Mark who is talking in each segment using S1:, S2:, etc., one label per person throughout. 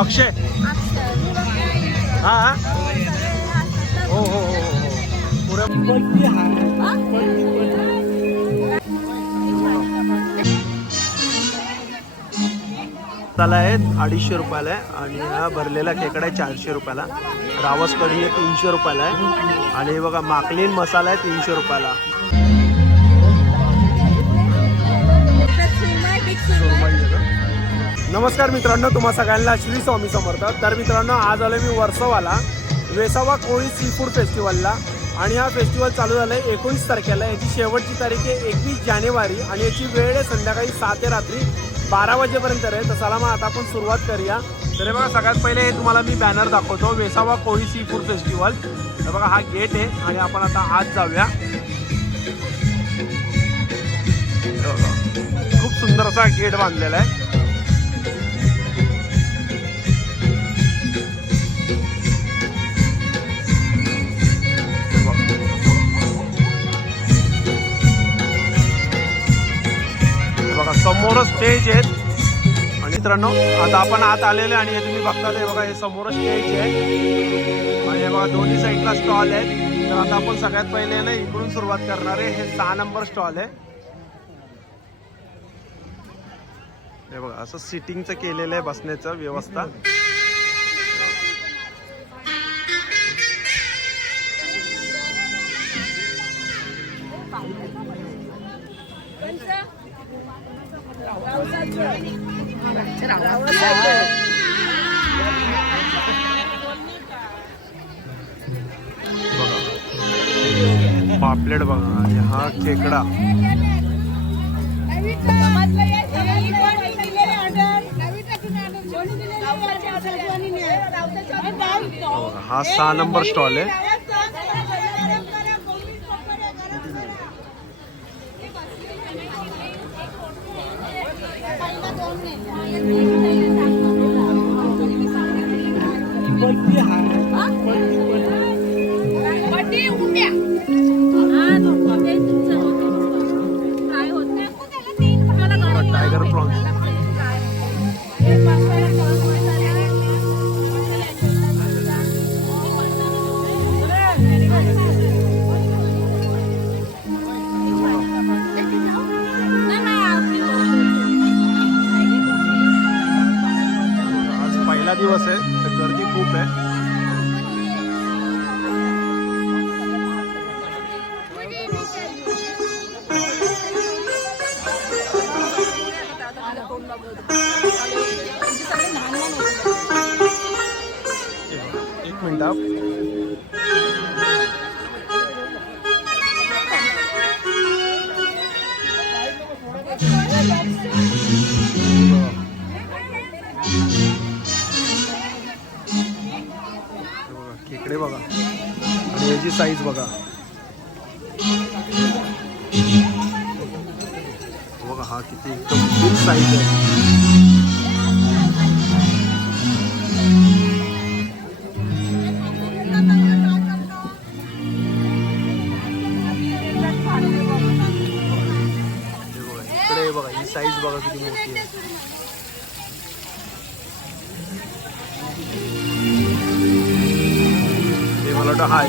S1: अक्षय. हा हो. हो हो हो हो. मसाला आहे अडीचशे रुपयाला आहे आणि हा भरलेला खेकडा आहे चारशे रुपयाला. रावस कढी आहे तीनशे रुपयाला आहे. आणि बघा माकलीन मसाला आहे तीनशे रुपयाला. नमस्कार मित्रांनो तुम्हा सगळ्यांना श्री स्वामी समर्थ. तर मित्रांनो आज आलो मी वर्सोवाला वेसावा कोळी सी फूड फेस्टिवलला आणि हा फेस्टिवल चालू झाला आहे एकोणीस तारखेला. याची शेवटची तारीख आहे एकवीस जानेवारी. आणि याची वेळ आहे संध्याकाळी सात ते रात्री बारा वाजेपर्यंत आहे. तर चला मग आता आपण सुरुवात करूया. तर हे बघा सगळ्यात पहिले हे तुम्हाला मी बॅनर दाखवतो. Vesava Koli sea food festival तर बघा हा गेट आहे. आणि आपण आता आज जाऊया. खूप सुंदर असा गेट बांधलेला आहे. समोरच स्टेज आहेत. आणि मित्रांनो आता आपण आत आलेले आणि हे तुम्ही बघता ते बघा हे समोरच स्टेज आहे. आणि हे बघा दोन्ही साईडला स्टॉल आहेत. तर आता आपण सगळ्यात पहिले ना इकडून सुरुवात करणार आहे. हे सहा नंबर स्टॉल आहे. हे बघा असं सिटिंगचं केलेलं आहे बसण्याचं व्यवस्था. हा सहा नंबर स्टॉल आहे. खेकडे बघा. आणि याची साईज बघा. बघा हा किती एकदम बिग साईज आहे. बघा, इकडे बघा ही साईज बघा किती मोठी आहे.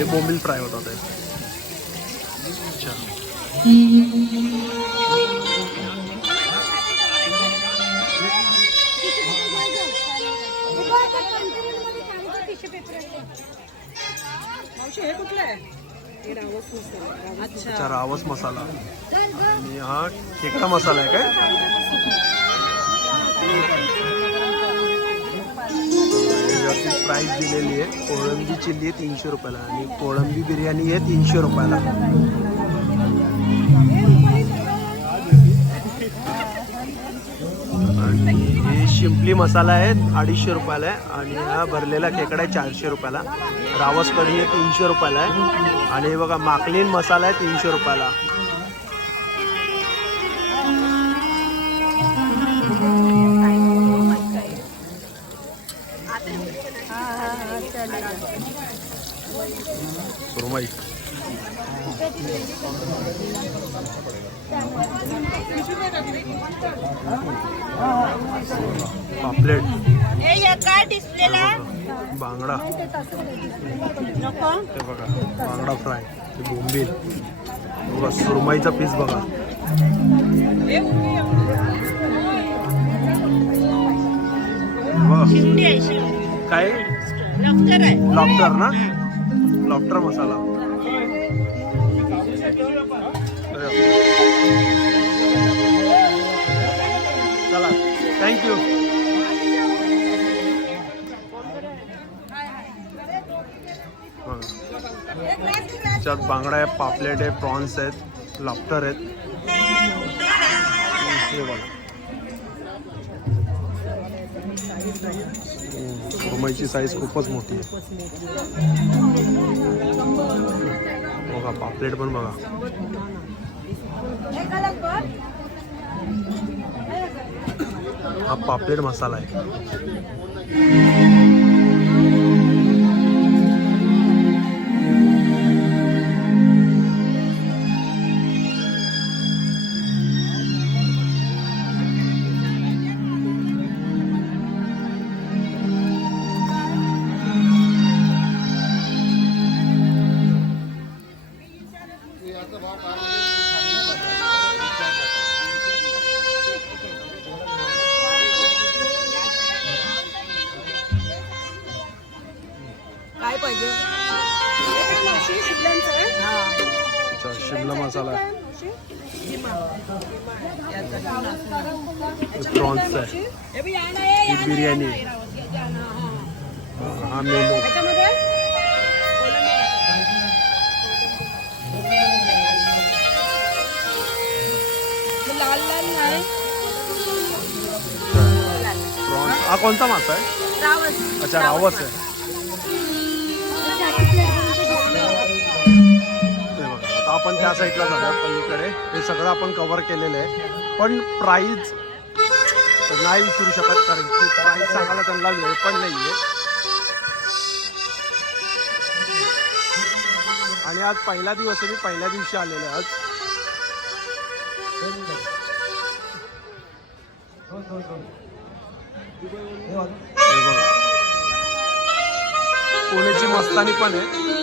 S1: मला वाटतं हा हे बोंबील फ्राय होता ते अच्छा
S2: हे कुठलं आहे हे रावस मसाला अच्छा
S1: अच्छा रावस मसाला आणि हा खेकडा मसाला आहे काय याची प्राईस दिलेली आहे. कोळंबी चिल्ली आहे तीनशे रुपयाला आणि कोळंबी बिर्याणी आहे तीनशे रुपयाला. आणि हे शिंपली मसाला आहे अडीचशे रुपयाला आहे आणि हा भरलेला खेकडा आहे चारशे रुपयाला. रावस कढी आहे तीनशे रुपयाला आहे. आणि हे बघा माकलीन मसाला आहे तीनशे रुपयाला. सुरमई पापलेट बांगडा. ते बघा बांगडा फ्राय. ते बोंबील. बघा सुरमईचा पीस बघा. काय? लॉफ्टर ना? लॉफ्टर मसाला. चला थँक्यू त्याच्यात बांगडा आहे पापलेट आहे प्रॉन्स आहेत लॉफ्टर आहेत. हे बघा. सुरमईची साईज खूपच मोठी आहे. बघा पापलेट पण बघा. हा पापलेट मसाला आहे. शिमला मसाला. आहे. प्रॉन्स आहे. ही बिर्याणी. हा. मेनू.
S2: लाल लाल नाही.
S1: प्रॉन्स. हा कोणता मासा आहे?
S2: रावस.
S1: अच्छा रावस आहे. आपण त्या साईडला जाणार पलीकडे. हे सगळं आपण कव्हर केलेलं आहे. पण प्राईज नाही विचारू शकत कारण की प्राईज सांगायला त्यांना वेळ पण नाही आहे आणि आज पहिला दिवस आहे मी पहिल्या दिवशी आलेलो आज. पुण्याची मस्तानी पण आहे.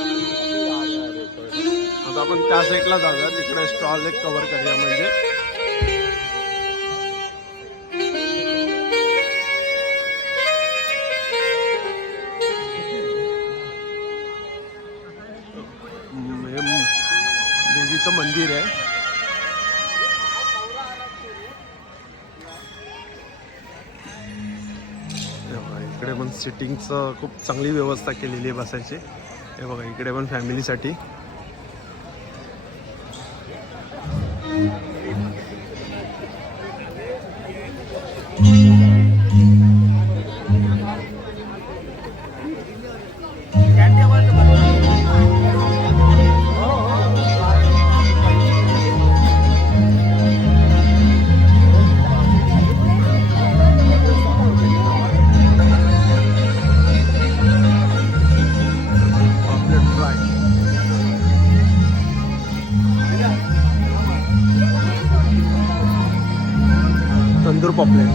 S1: आहोत आपण त्या साईडला जाऊया तिकडे स्टॉल एक कव्हर करूया म्हणजे. देवीचं मंदिर आहे. इकडे पण सिटिंगचं खूप चांगली व्यवस्था केलेली आहे बसायची. हे बघा इकडे पण फॅमिलीसाठी तंदूर पापलेट.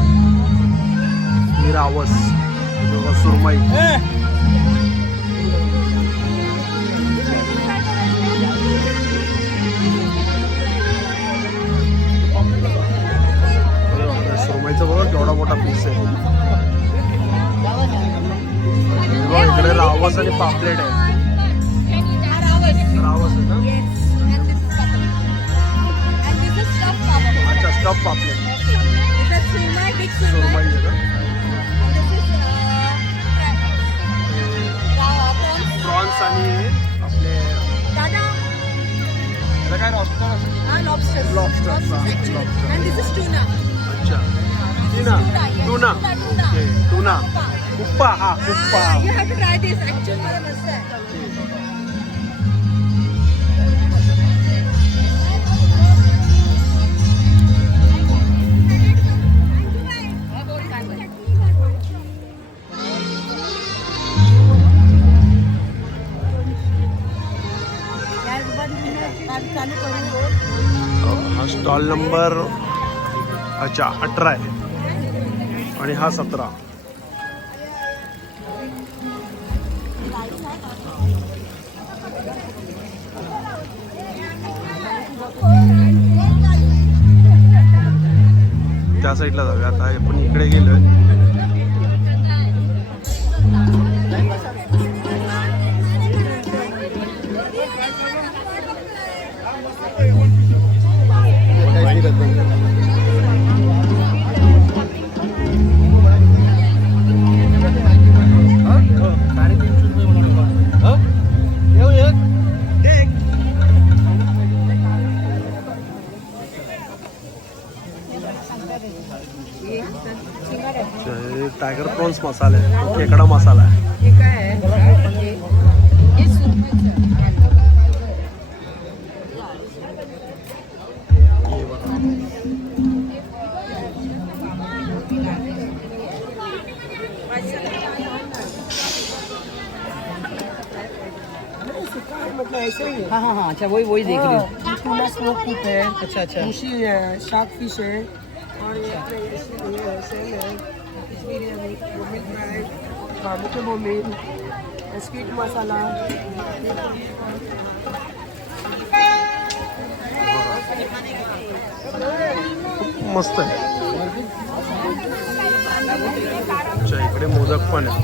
S1: रावस सुरमई. सुरमईचा बघा केवढा मोठा पीस आहे. इकडे रावस आणि पापलेट आहे. रावस आहे ना? अच्छा स्टफ पापलेट. सुरमई आहे ना प्रॉन्स आणि आपले त्याला काय लॉबस्टर इज lobster. अच्छा. टीना टुना ओके टुना कुप्पा हा कुप्पा स्टॉल नंबर अच्छा अठरा आहे. आणि हा सतरा. त्या साईडला जाऊया. आता आपण इकडे गेलोय. हे टायगर प्रॉन्स मसाला मसाला
S2: हे काय आहे हे सुरमईचं.
S1: हे.
S2: मतलब ऐसे ही है
S3: हाँ हाँ हाँ अच्छा वही वही देख रही हूँ
S2: हाँ, है
S3: अच्छा अच्छा
S2: मुशी है शार्क फ़िश है और ये अपने ऐसे ये है सेल है फिश बिरयानी बोमिल फ्राई बाबू के बोमिल स्वीट मसाला.
S1: मस्त आहे. अच्छा इकडे मोदक पण आहे.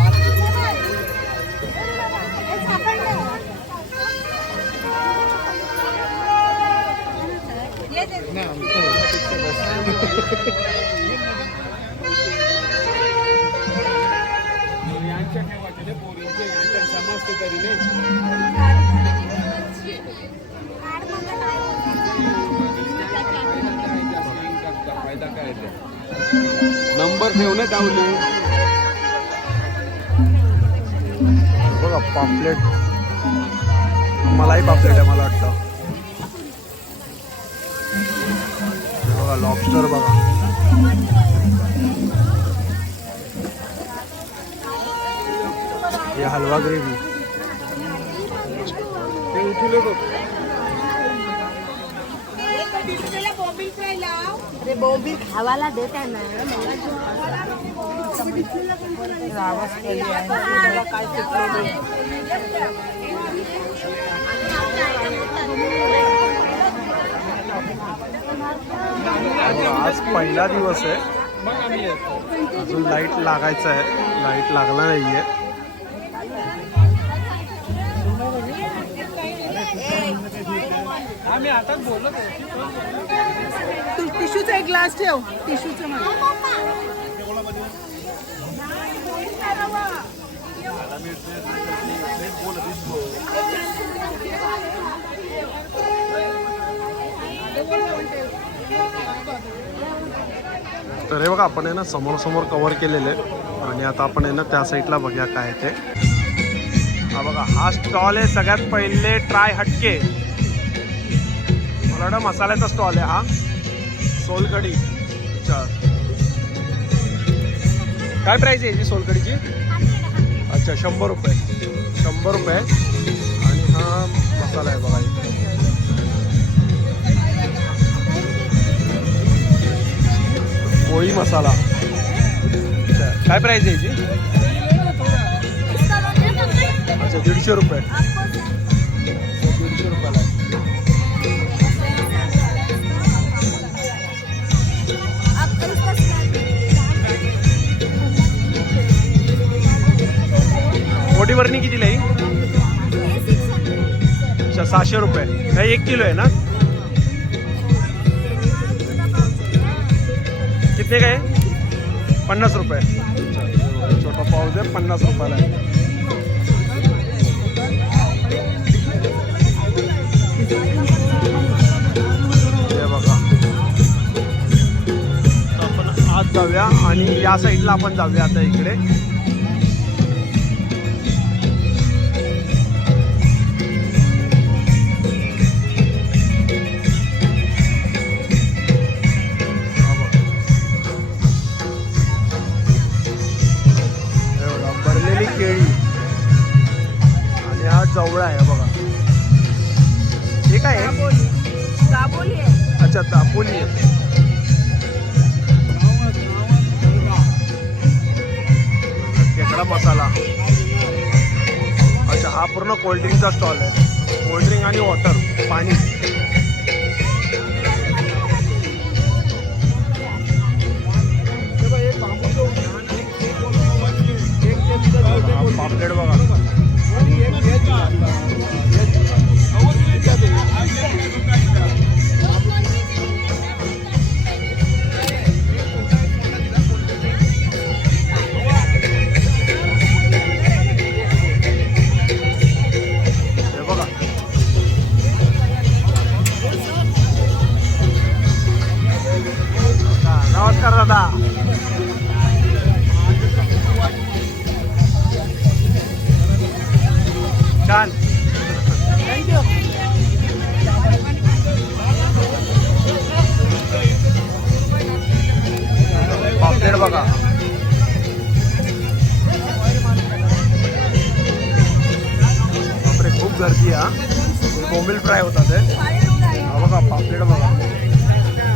S4: नंबर ठेव ना डावले
S1: बघा पापलेट मलाही पापलेट आहे मला वाटतं. बघा लॉबस्टर बघा. हे हलवा ग्रेव्ही.
S4: ते उठले बघ
S5: अरे बोबी खावाला देता ना.
S1: बघा, आज पहिला दिवस आहे. अजून लाइट लागायचं आहे. लाइट लागला नाहीये
S2: तू टिश्यूचा एक ग्लास ठेव. टिश्यूचं
S1: तर हे बघा आपण आहे ना समोर समोर कव्हर केलेले आणि आता आपण आहे ना त्या साईडला बघूया काय ते. हा बघा हा स्टॉल आहे सगळ्यात पहिले ट्राय हटके. मला वाटतं मसाल्याचा स्टॉल आहे हा. सोलकडी अच्छा. काय प्राईस आहे याची सोलकडीची अच्छा शंभर रुपये. शंभर रुपये. आणि हा मसाला आहे बघा. पोळी मसाला. अच्छा काय प्राईस आहे याची? अच्छा दीडशे रुपये. सहाशे रुपये. नाही एक किलो आहे ना? कितने काय पन्नास रुपये. छोटा पाऊस आहे पन्नास रुपयाला आहे. हे बघा. आपण आज जाऊया आणि या साईडला आपण जाऊया आता इकडे. बोंबील फ्राय होता ते. हा बघा पापलेट बघा.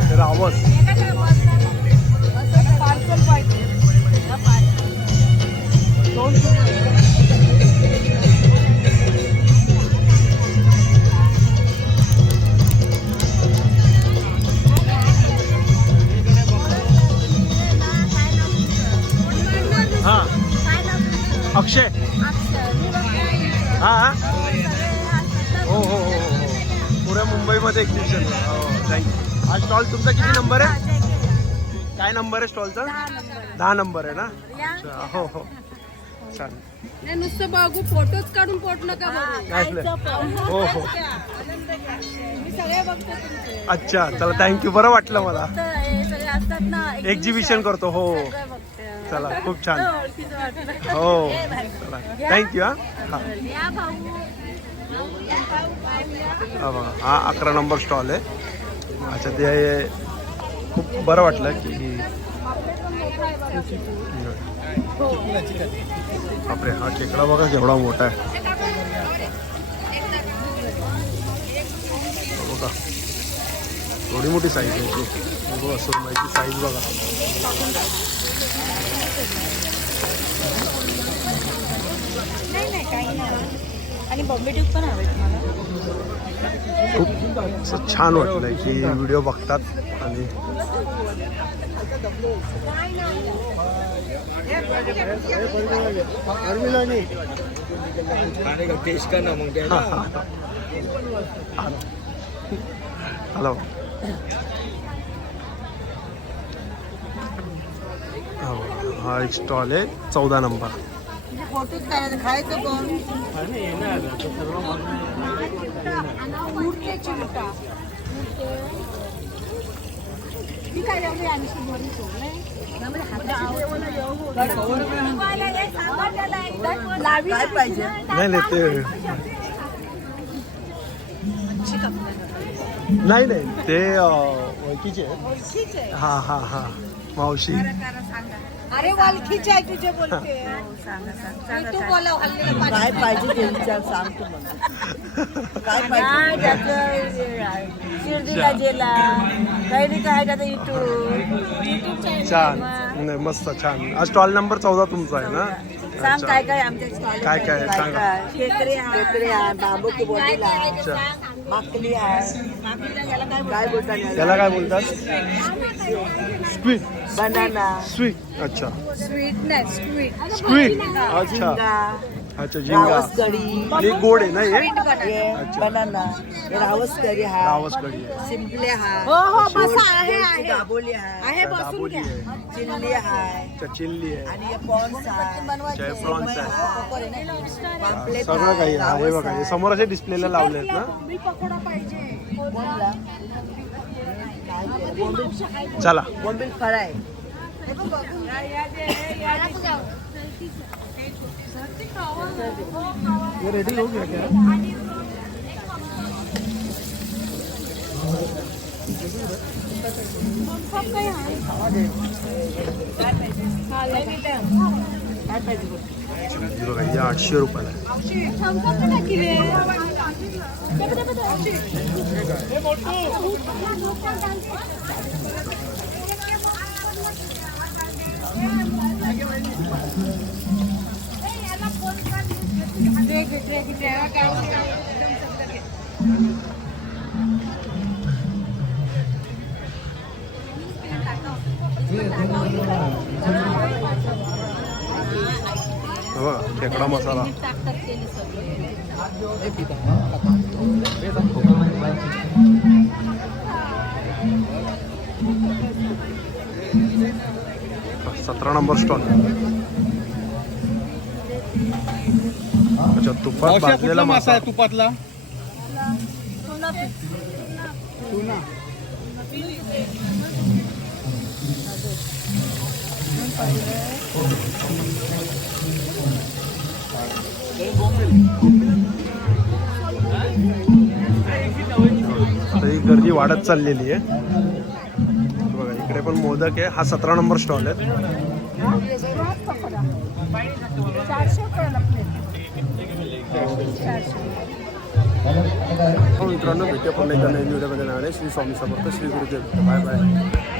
S1: ते रावस. हा. अक्षय. हो. हो हो हो. पुऱ्या मुंबईमध्ये एक्झिबिशन हो थँक्यू हा स्टॉल तुमचा किती नंबर आहे? काय नंबर आहे स्टॉलचा दहा नंबर आहे. ना? अच्छा हो हो.
S5: नाही नुसतं बघू फोटोच काढून पोट नका बघू
S1: काय असलं? हो हो.
S5: मी सगळे बघतो तुमचे.
S1: अच्छा चला थँक्यू बरं वाटलं मला.
S5: तर हे सगळे असतात ना
S1: एक्झिबिशन करतो हो.
S5: सगळं बघते.
S1: चला खूप छान.
S5: ओळखीचं वाटलं.
S1: हो. चला. थँक्यू हा. हा.
S5: या भाऊ.
S1: हा हा अकरा नंबर स्टॉल आहे. अच्छा ते खूप बरं वाटलं की बापरे, हा खेकडा बघा केवढा मोठा आहे. थोडी आहे ती. हे बघा, सुरमईची साईज बघा.
S5: आणि बॉम्बे ट्यूब पण हवे तुम्हाला
S1: खूप असं छान वाटलं की व्हिडिओ बघतात आणि हॅलो हा एक स्टॉल आहे चौदा नंबर.
S5: फोटोच करायचं खायचं पण मूर्त्याची विटा ती काय एवढी आणखी बरी सोडलंय काय पाहिजे
S1: नाही नाही ते नाही नाही ते अं, ओळखीचे आहे. हा हा हा मावशी
S5: अरे वालखीची आहे तुझे बोलते. तू बोला
S2: काय पाहिजे ते विचार सांगतो मला. काय पाहिजे?
S5: शिर्डीला गेला. काही नाही काय का युट्यूब
S1: छान. नाही मस्त छान. हा स्टॉल नंबर चौदा तुमचा आहे ना?
S5: सांग. काय काय आमच्या stall
S1: काय काय आहे? सांगा.
S5: खेकडे
S2: खेकडे आहे. बांबू की
S1: अच्छा.
S2: माकली आहे. काय बोलतात? याला?
S1: त्याला काय बोलतात? स्क्वीड
S2: बनाना
S1: स्वीट अच्छा.
S5: स्वीट नाही स्वीट
S1: अच्छा.
S2: झिंगा.
S1: अच्छा झिंगा।
S2: रावस कढी।
S1: गोड आहे ना हे
S2: हे
S1: अच्छा.
S2: बनाना हे रावस कढी हा
S1: रावस कढी आहे.
S2: शिंपले हा
S5: हो हो बस आहे आहे.
S2: दाबोली हा
S5: आहे.
S1: अच्छा,
S5: बसून
S1: दाबोली
S5: घ्या.
S1: आहे.
S2: चिल्ली हाय
S1: अच्छा चिल्ली आहे.
S2: आणि हे पॉन्स आहे. पापलेट
S1: सगळं काही आहे. हे बघा हे समोर असे डिस्प्लेला लावलेत ना?
S5: मी पकोडा पाहिजे.
S1: चला.
S2: बोंबील फ्राय
S1: रेडी हो गया क्या हे बघा हे आठशे रुपयाला आहे. हो खेकडा मसाला. सतरा नंबर स्टॉल. अच्छा तुपात भाजलेला मासा
S4: आहे तुपातला?
S1: आता ही गर्दी वाढत चाललेली आहे. बघा इकडे पण मोदक आहे. हा सतरा नंबर स्टॉल आहे. हो मित्रांनो भेटूया पुन्हा एकदा नवीन व्हिडिओमध्ये. नव्याने श्री स्वामी समर्थ श्री गुरुदेव. Bye bye.